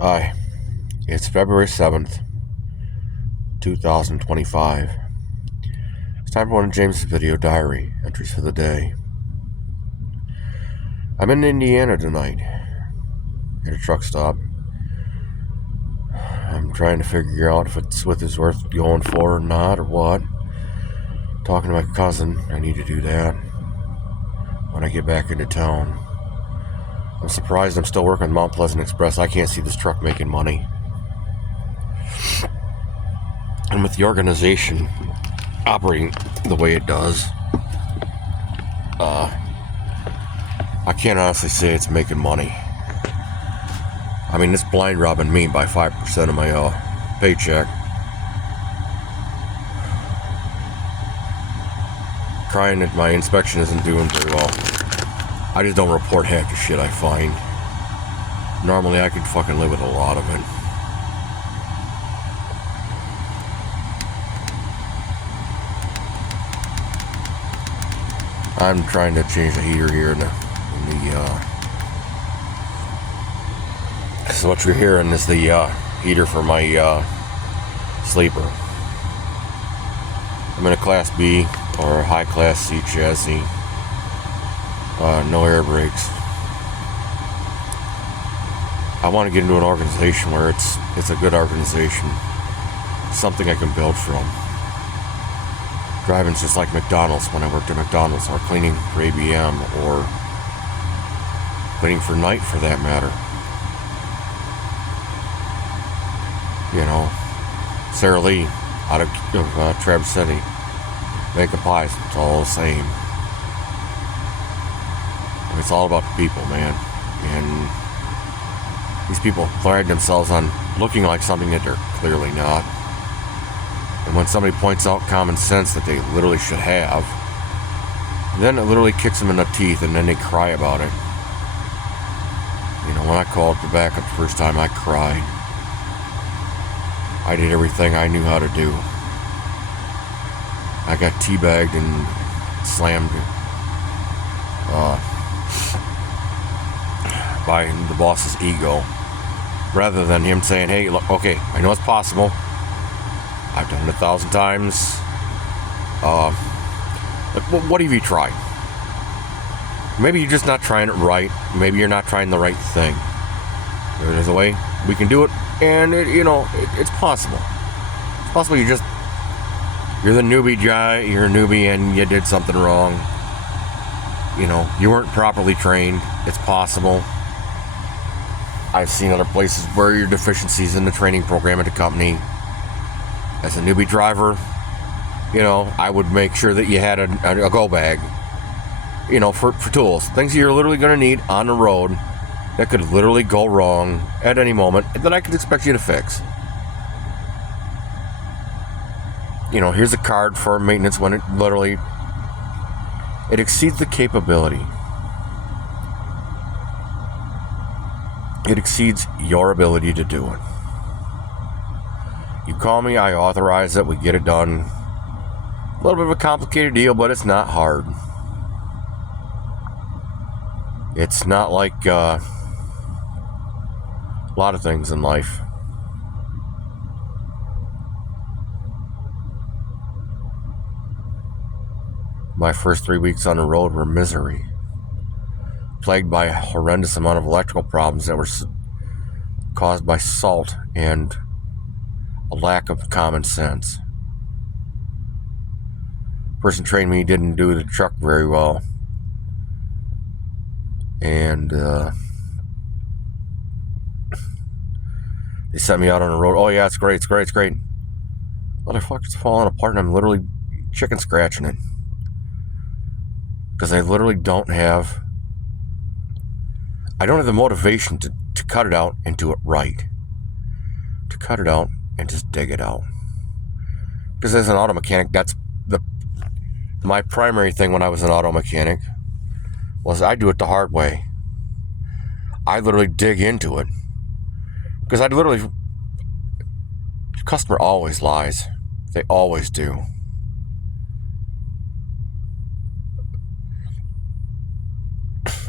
Hi, it's February 7th, 2025. It's time for one of James's video diary entries for the day. I'm in Indiana tonight at a truck stop. I'm trying to figure out if it's worth going for or not or what. Talking to my cousin, I need to do that when I get back into town. I'm surprised I'm still working with Mount Pleasant Express. I can't see this truck making money. And with the organization operating the way it does, I can't honestly say it's making money. I mean, it's blind robbing me by 5% of my paycheck. Crying that my inspection isn't doing very well. I just don't report half the shit I find. Normally I could fucking live with a lot of it. I'm trying to change the heater here so what you're hearing is the heater for my sleeper. I'm in a Class B or a high Class C chassis. No air brakes. I want to get into an organization where it's a good organization, something I can build from. Driving's just like McDonald's when I worked at McDonald's, or cleaning for ABM, or cleaning for Night for that matter. You know, Sarah Lee out of Traverse City, making pies, it's all the same. It's all about the people, man. And these people pride themselves on looking like something that they're clearly not. And when somebody points out common sense that they literally should have, then it literally kicks them in the teeth, and then they cry about it. You know, when I called the backup the first time, I cried. I did everything I knew how to do. I got teabagged and slammed by the boss's ego, rather than him saying, hey, look, okay, I know it's possible. I've done it 1,000 times. What have you tried? Maybe you're just not trying it right. Maybe you're not trying the right thing. There's a way we can do it, and it's possible. It's possible you're the newbie guy. You're a newbie and you did something wrong. You weren't properly trained. It's possible. I've seen other places where your deficiencies in the training program at the company. As a newbie driver, I would make sure that you had a go bag, for tools. Things you're literally going to need on the road that could literally go wrong at any moment that I could expect you to fix. Here's a card for maintenance when it exceeds the capability. It exceeds your ability to do it. You call me, I authorize it, we get it done. A little bit of a complicated deal, but it's not hard. It's not like a lot of things in life. My first 3 weeks on the road were misery, plagued by a horrendous amount of electrical problems that were caused by salt and a lack of common sense. Person trained me didn't do the truck very well, and they sent me out on the road. Oh yeah, it's great. Motherfucker's falling apart, and I'm literally chicken scratching it because I literally don't have the motivation to cut it out and do it right. To cut it out and just dig it out. Because as an auto mechanic, that's my primary thing when I was an auto mechanic was I do it the hard way. I literally dig into it. Because the customer always lies. They always do.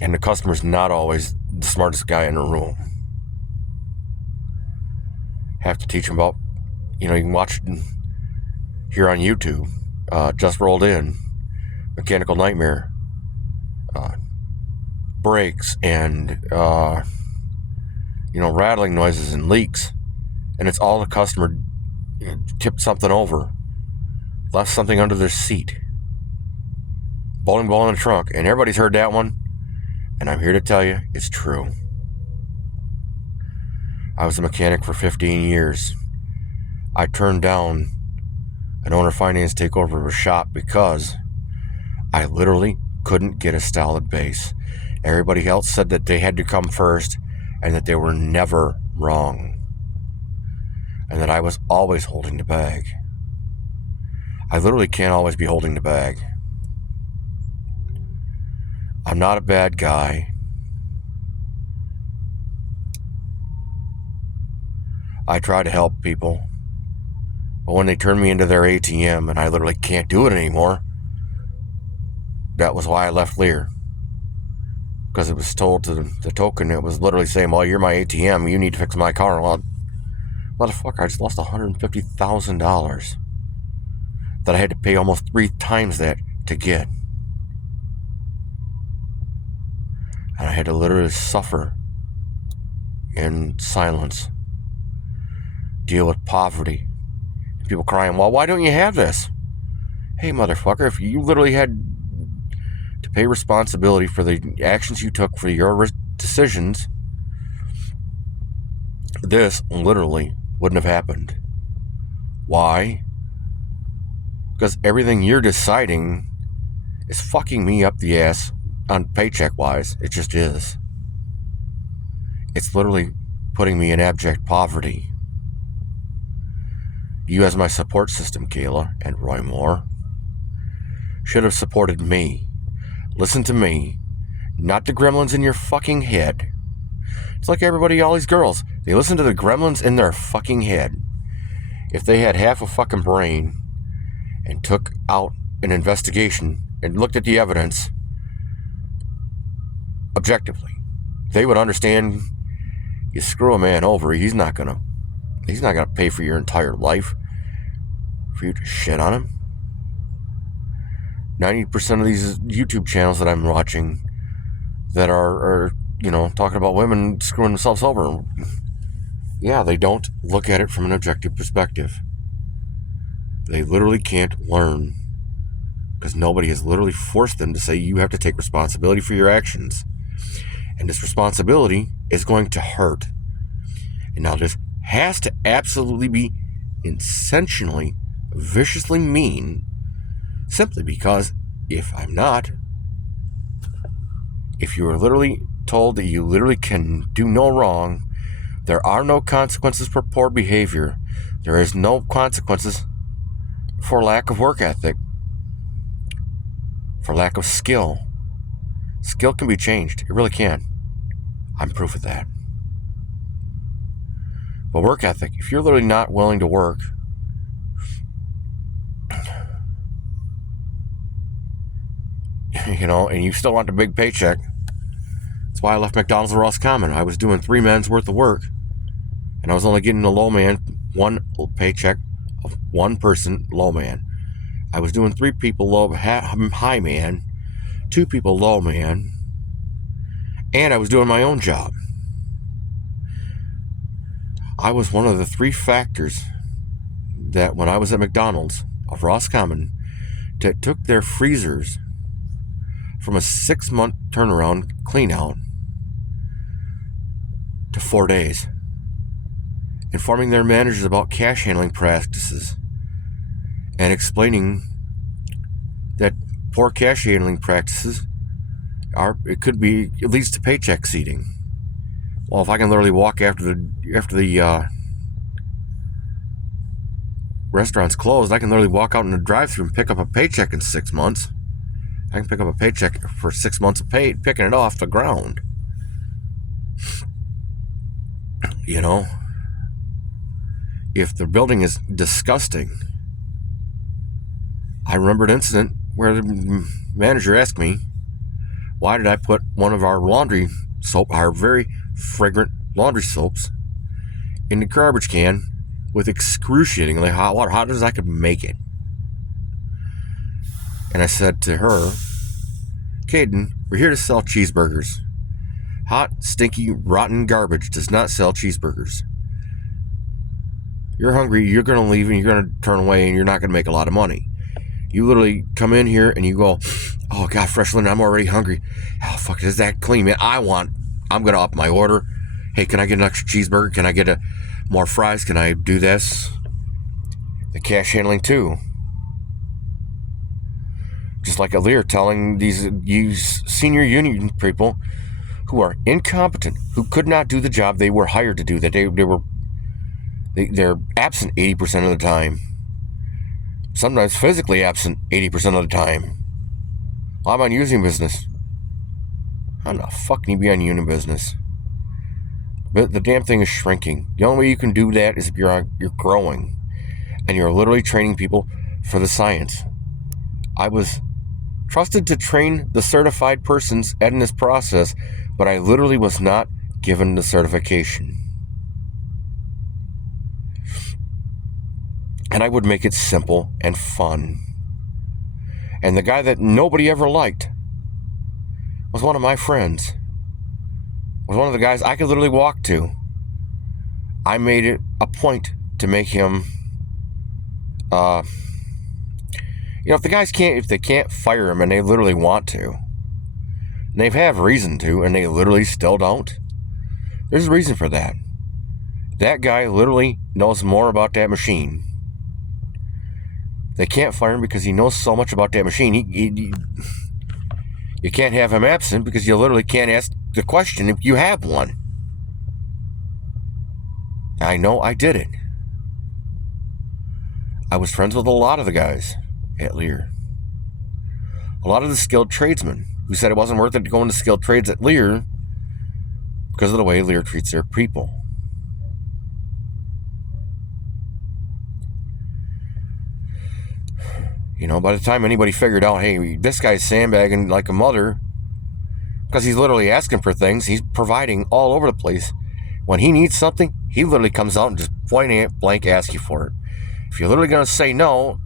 And the customer's not always the smartest guy in the room. have to teach them about, you can watch here on YouTube, Just Rolled In, Mechanical Nightmare, brakes, and, rattling noises and leaks. And it's all the customer tipped something over, left something under their seat, bowling ball in the trunk, and everybody's heard that one. And I'm here to tell you, it's true. I was a mechanic for 15 years. I turned down an owner finance takeover of a shop because I literally couldn't get a solid base. Everybody else said that they had to come first and that they were never wrong. And that I was always holding the bag. I literally can't always be holding the bag. I'm not a bad guy. I try to help people. But when they turn me into their ATM and I literally can't do it anymore, that was why I left Lear. Because it was told to the token, it was literally saying, well, you're my ATM, you need to fix my car. Well, motherfucker, I just lost $150,000 that I had to pay almost 3 times that to get. And I had to literally suffer in silence, deal with poverty. People crying, well, why don't you have this? Hey, motherfucker, if you literally had to pay responsibility for the actions you took for your decisions, this literally wouldn't have happened. Why? Because everything you're deciding is fucking me up the ass on paycheck wise. It just is. It's literally putting me in abject poverty. You as my support system, Kayla and Roy Moore, should have supported me. Listen to me, not the gremlins in your fucking head. It's like everybody, all these girls, they listen to the gremlins in their fucking head. If they had half a fucking brain and took out an investigation and looked at the evidence objectively, they would understand. You screw a man over, he's not gonna pay for your entire life for you to shit on him. 90% of these YouTube channels that I'm watching that are talking about women screwing themselves over, yeah, they don't look at it from an objective perspective. They literally can't learn because nobody has literally forced them to say you have to take responsibility for your actions. And this responsibility is going to hurt. And now this has to absolutely be intentionally, viciously mean, simply because if you are literally told that you literally can do no wrong, there are no consequences for poor behavior, there is no consequences for lack of work ethic, for lack of skill. Skill can be changed. It really can. I'm proof of that. But work ethic, if you're literally not willing to work, and you still want the big paycheck, that's why I left McDonald's and Ross Common. I was doing 3 men's worth of work, and I was only getting the low man, 1 paycheck of 1 person, low man. I was doing 3 people high man, 2 people low man, and I was doing my own job. I was one of the 3 factors that when I was at McDonald's of Ross Common that took their freezers from a 6-month turnaround clean out to 4 days, informing their managers about cash handling practices and explaining that poor cash handling practices it leads to paycheck seeding. Well, if I can literally walk after the restaurant's closed, I can literally walk out in the drive-thru and pick up a paycheck in 6 months. I can pick up a paycheck for 6 months of pay, picking it off the ground. If the building is disgusting, I remember an incident where the manager asked me, why did I put one of our very fragrant laundry soaps in the garbage can with excruciatingly hot water, hot as I could make it. And I said to her, Caden, we're here to sell cheeseburgers. Hot, stinky, rotten garbage does not sell cheeseburgers. You're hungry, you're going to leave and you're going to turn away and you're not going to make a lot of money. You literally come in here and you go, oh God, fresh linen, I'm already hungry. Oh, fuck, is that clean, man? I'm going to up my order. Hey, can I get an extra cheeseburger? Can I get more fries? Can I do this? The cash handling too. Just like Alir telling these senior union people who are incompetent, who could not do the job they were hired to do, that they're absent 80% of the time. Sometimes physically absent 80% of the time. I'm on union business. How the fuck can you be on union business? But the damn thing is shrinking. The only way you can do that is if you're growing. And you're literally training people for the science. I was trusted to train the certified persons in this process, but I literally was not given the certification. And I would make it simple and fun. And the guy that nobody ever liked was one of my friends. Was one of the guys I could literally walk to. I made it a point to make him, if they can't fire him and they literally want to, and they have reason to, and they literally still don't, there's a reason for that. That guy literally knows more about that machine. They can't fire him because he knows so much about that machine. You can't have him absent because you literally can't ask the question if you have one. I know I did it. I was friends with a lot of the guys at Lear. A lot of the skilled tradesmen who said it wasn't worth it to go into skilled trades at Lear because of the way Lear treats their people. By the time anybody figured out, hey, this guy's sandbagging like a mother because he's literally asking for things, he's providing all over the place. When he needs something, he literally comes out and just point blank asks you for it. If you're literally going to say no,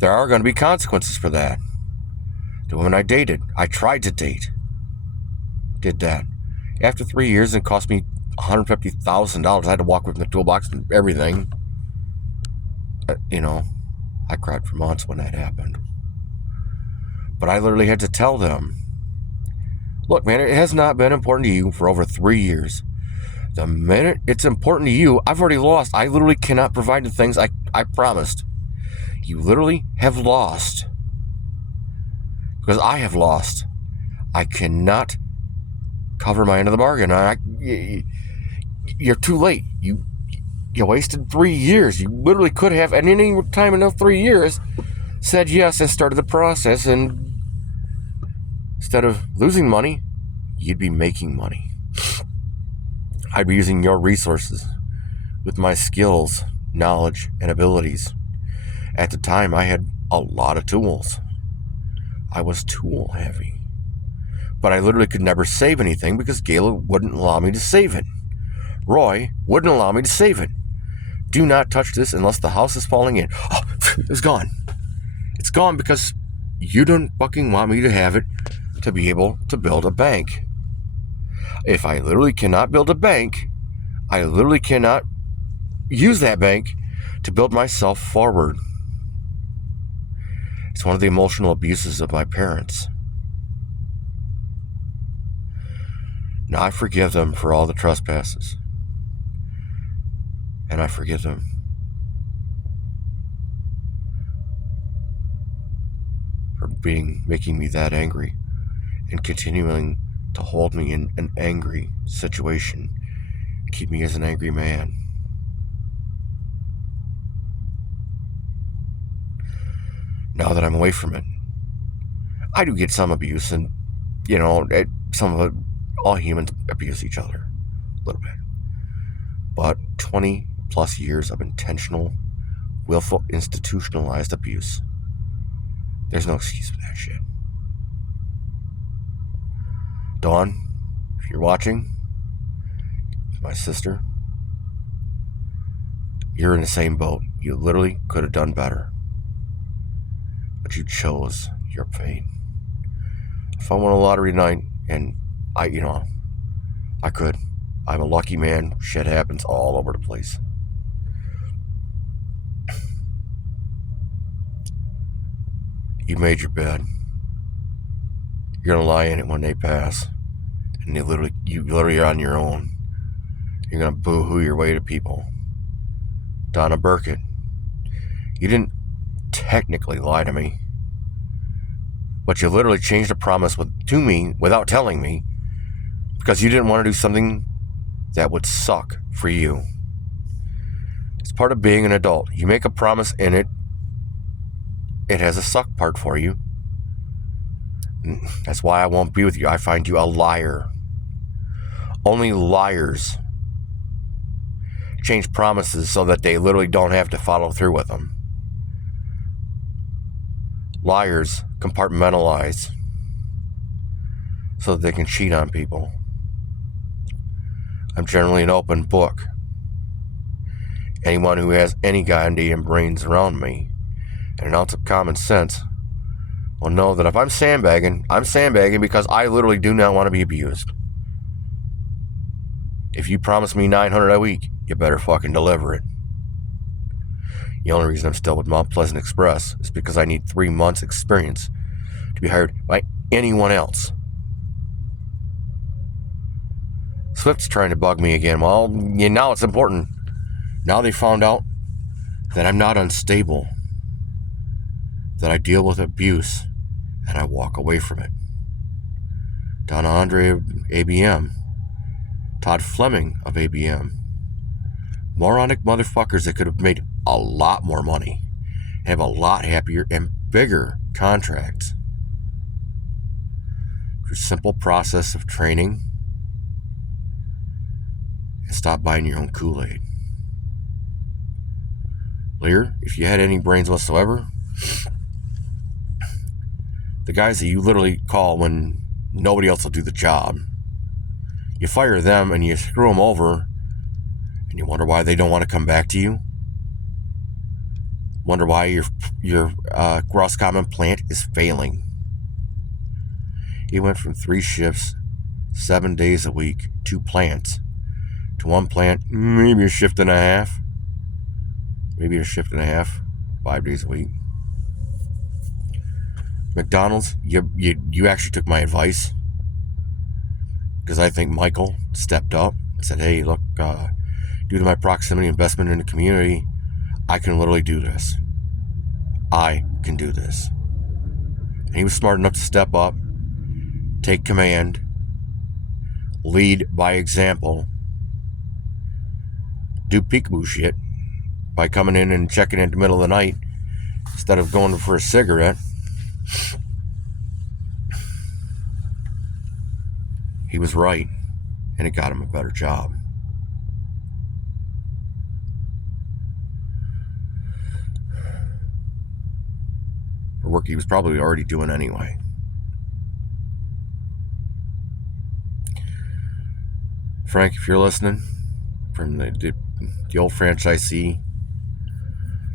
there are going to be consequences for that. The woman I dated, I tried to date, did that. After 3 years, it cost me $150,000. I had to walk with my toolbox and everything. I cried for months when that happened. But I literally had to tell them, look, man, it has not been important to you for over 3 years. The minute it's important to you, I've already lost. I literally cannot provide the things I promised. You literally have lost. Because I have lost. I cannot cover my end of the bargain. You're too late. You wasted 3 years. You literally could have, at any time in those 3 years, said yes and started the process. And instead of losing money, you'd be making money. I'd be using your resources with my skills, knowledge, and abilities. At the time, I had a lot of tools. I was tool heavy. But I literally could never save anything because Gayla wouldn't allow me to save it. Roy wouldn't allow me to save it. Do not touch this unless the house is falling in. Oh, it's gone. It's gone because you don't fucking want me to have it to be able to build a bank. If I literally cannot build a bank, I literally cannot use that bank to build myself forward. It's one of the emotional abuses of my parents. Now I forgive them for all the trespasses. And I forgive them for making me that angry and continuing to hold me in an angry situation, keep me as an angry man. Now that I'm away from it, I do get some abuse, and some of it, all humans abuse each other a little bit. But 20 plus years of intentional, willful, institutionalized abuse, there's no excuse for that shit. Dawn, if you're watching, my sister, You're in the same boat. You literally could have done better. But you chose your fate. If I won a lottery tonight, and I could. I'm a lucky man. Shit happens all over the place. You made your bed. You're gonna lie in it when they pass. And you literally are on your own. You're gonna boo-hoo your way to people. Donna Burkett, you didn't technically lie to me, but you literally changed a promise to me without telling me because you didn't want to do something that would suck for you. It's part of being an adult. You make a promise and it has a suck part for you. That's why I won't be with you. I find you a liar. Only liars change promises so that they literally don't have to follow through with them. Liars compartmentalize so that they can cheat on people. I'm generally an open book. Anyone who has any goddamn brains around me and an ounce of common sense will know that if I'm sandbagging because I literally do not want to be abused. If you promise me $900 a week, you better fucking deliver it. The only reason I'm still with Mount Pleasant Express is because I need 3 months experience to be hired by anyone else. Swift's trying to bug me again. Well, now it's important. Now they found out that I'm not unstable, that I deal with abuse, and I walk away from it. Donna Andre of ABM, Todd Fleming of ABM, moronic motherfuckers that could have made a lot more money, have a lot happier and bigger contracts through simple process of training and stop buying your own Kool-Aid. Lear, if you had any brains whatsoever, the guys that you literally call when nobody else will do the job, you fire them and you screw them over and you wonder why they don't want to come back to you. Wonder why your Roscommon plant is failing. He went from 3 shifts, 7 days a week, 2 plants, to 1 plant, maybe a shift and a half. 5 days a week. McDonald's, you actually took my advice, because I think Michael stepped up and said, hey, look, due to my proximity investment in the community, I can literally do this. I can do this. And he was smart enough to step up, take command, lead by example, do peekaboo shit by coming in and checking in the middle of the night instead of going for a cigarette. He was right, and it got him a better job. For work he was probably already doing anyway. Frank, if you're listening, from the old franchisee,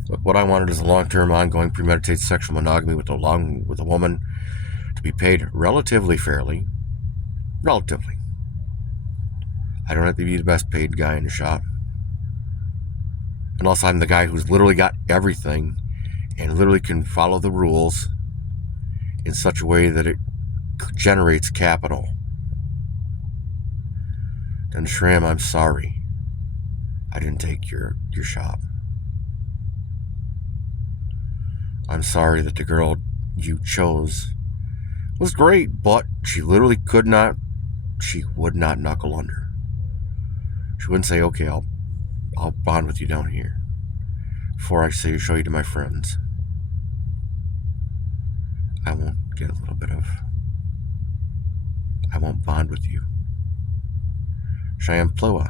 look, what I wanted is a long-term, ongoing, premeditated sexual monogamy with a woman to be paid relatively fairly. Relatively. I don't have to be the best paid guy in the shop. Unless I'm the guy who's literally got everything and literally can follow the rules in such a way that it generates capital. Then Shram, I'm sorry. I didn't take your shop. I'm sorry that the girl you chose was great, but she literally would not knuckle under. She wouldn't say, okay, I'll bond with you down here before I show you to my friends. I won't bond with you. Cheyenne Plua,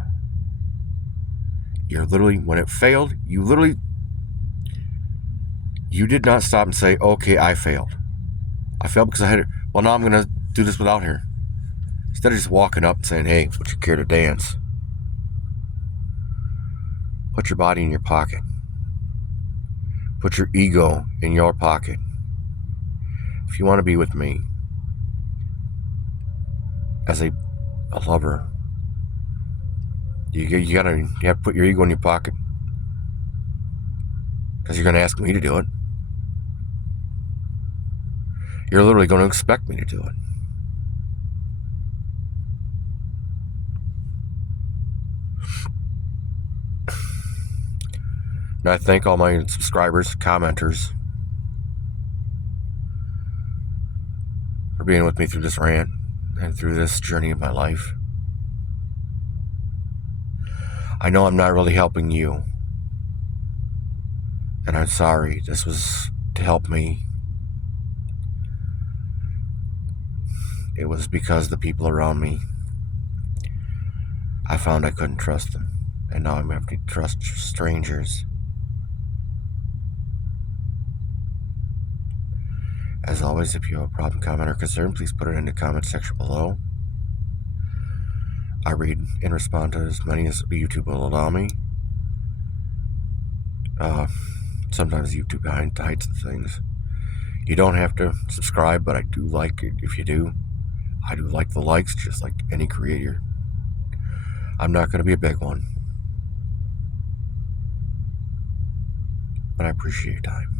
you're literally, when it failed, you did not stop and say, okay, I failed. I failed because I had it. Well, now I'm going to do this without her. Instead of just walking up and saying, hey, would you care to dance? Put your body in your pocket. Put your ego in your pocket. If you want to be with me as a lover, you have to put your ego in your pocket, because you're going to ask me to do it. You're literally going to expect me to do it. And I thank all my subscribers, commenters, for being with me through this rant and through this journey of my life. I know I'm not really helping you, and I'm sorry. This was to help me. It was because the people around me, I found I couldn't trust them, and now I'm having to trust strangers. As always, if you have a problem, comment, or concern, please put it in the comment section below. I read and respond to as many as YouTube will allow me. Sometimes YouTube hides the things. You don't have to subscribe, but I do like it if you do. I do like the likes, just like any creator. I'm not going to be a big one, but I appreciate your time.